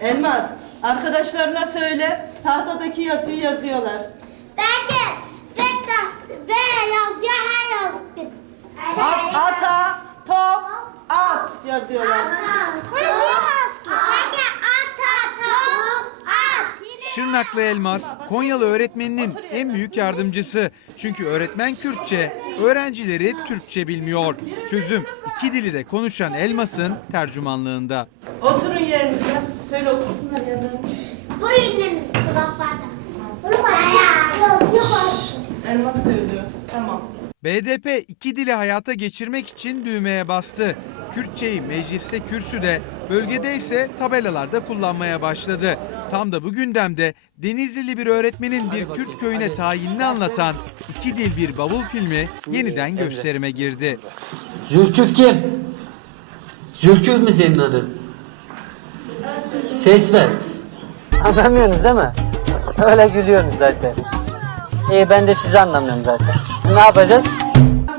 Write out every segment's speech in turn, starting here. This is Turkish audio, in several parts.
Elmas, arkadaşlarına söyle. Tahtadaki yazıyı yazıyorlar. Ben de ve yaz ya her yaz bir. At, ata, top, at yazıyorlar. at, top, Şırnaklı Elmas, Konyalı öğretmeninin en büyük yardımcısı. Çünkü öğretmen Kürtçe, öğrencileri Türkçe bilmiyor. Çözüm, iki dili de konuşan Elmas'ın tercümanlığında. Oturun yerinize. Söyle otursunlar yanlarına. Buraya inin. BDP iki dili hayata geçirmek için düğmeye bastı. Kürtçeyi mecliste kürsüde, bölgede ise tabelalarda kullanmaya başladı. Tam da bu gündemde Denizlili bir öğretmenin bir Kürt köyüne tayinini anlatan iki dil bir bavul filmi yeniden gösterime girdi. Zülkür kim? Zülkür mü senin adın? Ses ver. Anlamıyorsunuz değil mi? Öyle gülüyorsunuz zaten. İyi ben de sizi anlamıyorum zaten. Ne yapacağız?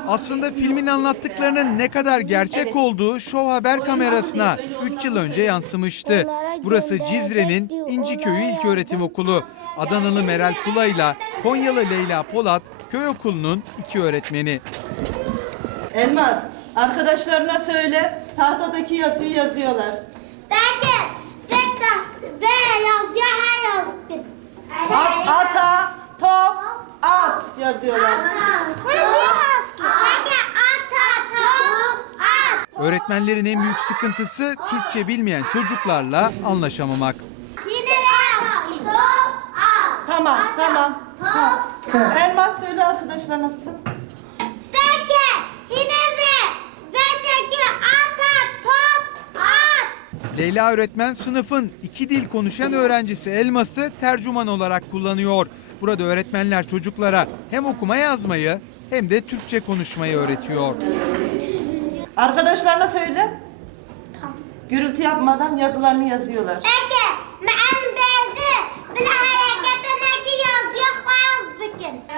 Aslında filmin anlattıklarının ne kadar gerçek olduğu şov Haber kamerasına 3 yıl önce yansımıştı. Burası Cizre'nin İnci İnciköy'ü İlköğretim Okulu. Adanalı Meral Kula ile Konyalı Leyla Polat köy okulunun iki öğretmeni. Elmas, arkadaşlarına söyle tahtadaki yazıyı yazıyorlar. yazıyorlar. Öğretmenlerin, Öğretmenlerin en büyük sıkıntısı Türkçe bilmeyen çocuklarla anlaşamamak. At, top, at. Tamam, at, tamam. Top, Elma söyle arkadaşlar nasıl? At. Leyla öğretmen sınıfın iki dil konuşan öğrencisi Elmas'ı tercüman olarak kullanıyor burada öğretmenler çocuklara hem okuma yazmayı hem de Türkçe konuşmayı öğretiyor. Arkadaşlarına söyle. Tamam. Gürültü yapmadan yazılarını yazıyorlar. Ege,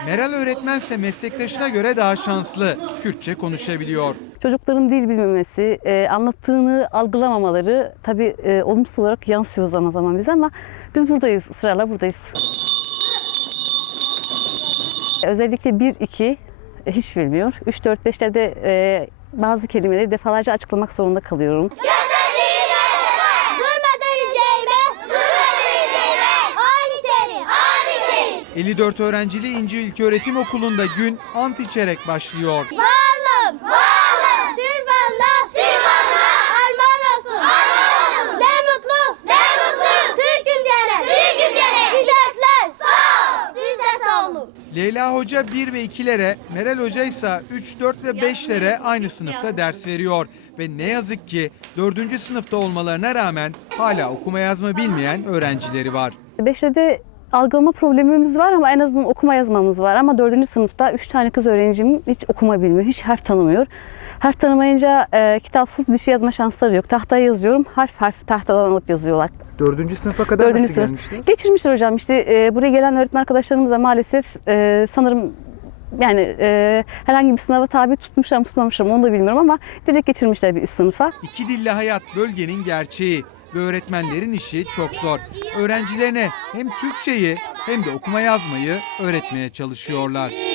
Meral öğretmense meslektaşına göre daha şanslı. Kürtçe konuşabiliyor. Çocukların dil bilmemesi, anlattığını algılamamaları tabii e, olumsuz olarak yansıyor zaman zaman bize ama biz buradayız, ısrarla buradayız. Özellikle 1-2 hiç bilmiyor. 3-4-5'lerde e, bazı kelimeleri defalarca açıklamak zorunda kalıyorum. Gözer gözer! Ederim, Durma, Durma, ...54 öğrencili İnci İlköğretim Okulu'nda gün ant içerek başlıyor. Varlım, varlım. Leyla Hoca 1 ve 2'lere, Meral Hoca ise 3, 4 ve 5'lere aynı sınıfta ders veriyor. Ve ne yazık ki 4. sınıfta olmalarına rağmen hala okuma yazma bilmeyen öğrencileri var. 5'e de algılama problemimiz var ama en azından okuma yazmamız var. Ama dördüncü sınıfta üç tane kız öğrencim hiç okuma bilmiyor, hiç harf tanımıyor. Harf tanımayınca e, kitapsız bir şey yazma şansları yok. Tahtaya yazıyorum, harf harf tahtadan alıp yazıyorlar. Dördüncü sınıfa kadar dördüncü nasıl sınıf. gelmişti? Geçirmişler hocam İşte E, buraya gelen öğretmen arkadaşlarımız da maalesef e, sanırım yani e, herhangi bir sınava tabi tutmuşlar mı tutmamışlar mı onu da bilmiyorum ama direkt geçirmişler bir üst sınıfa. İki dilli hayat bölgenin gerçeği ve öğretmenlerin işi çok zor. Öğrencilerine hem Türkçeyi hem de okuma yazmayı öğretmeye çalışıyorlar.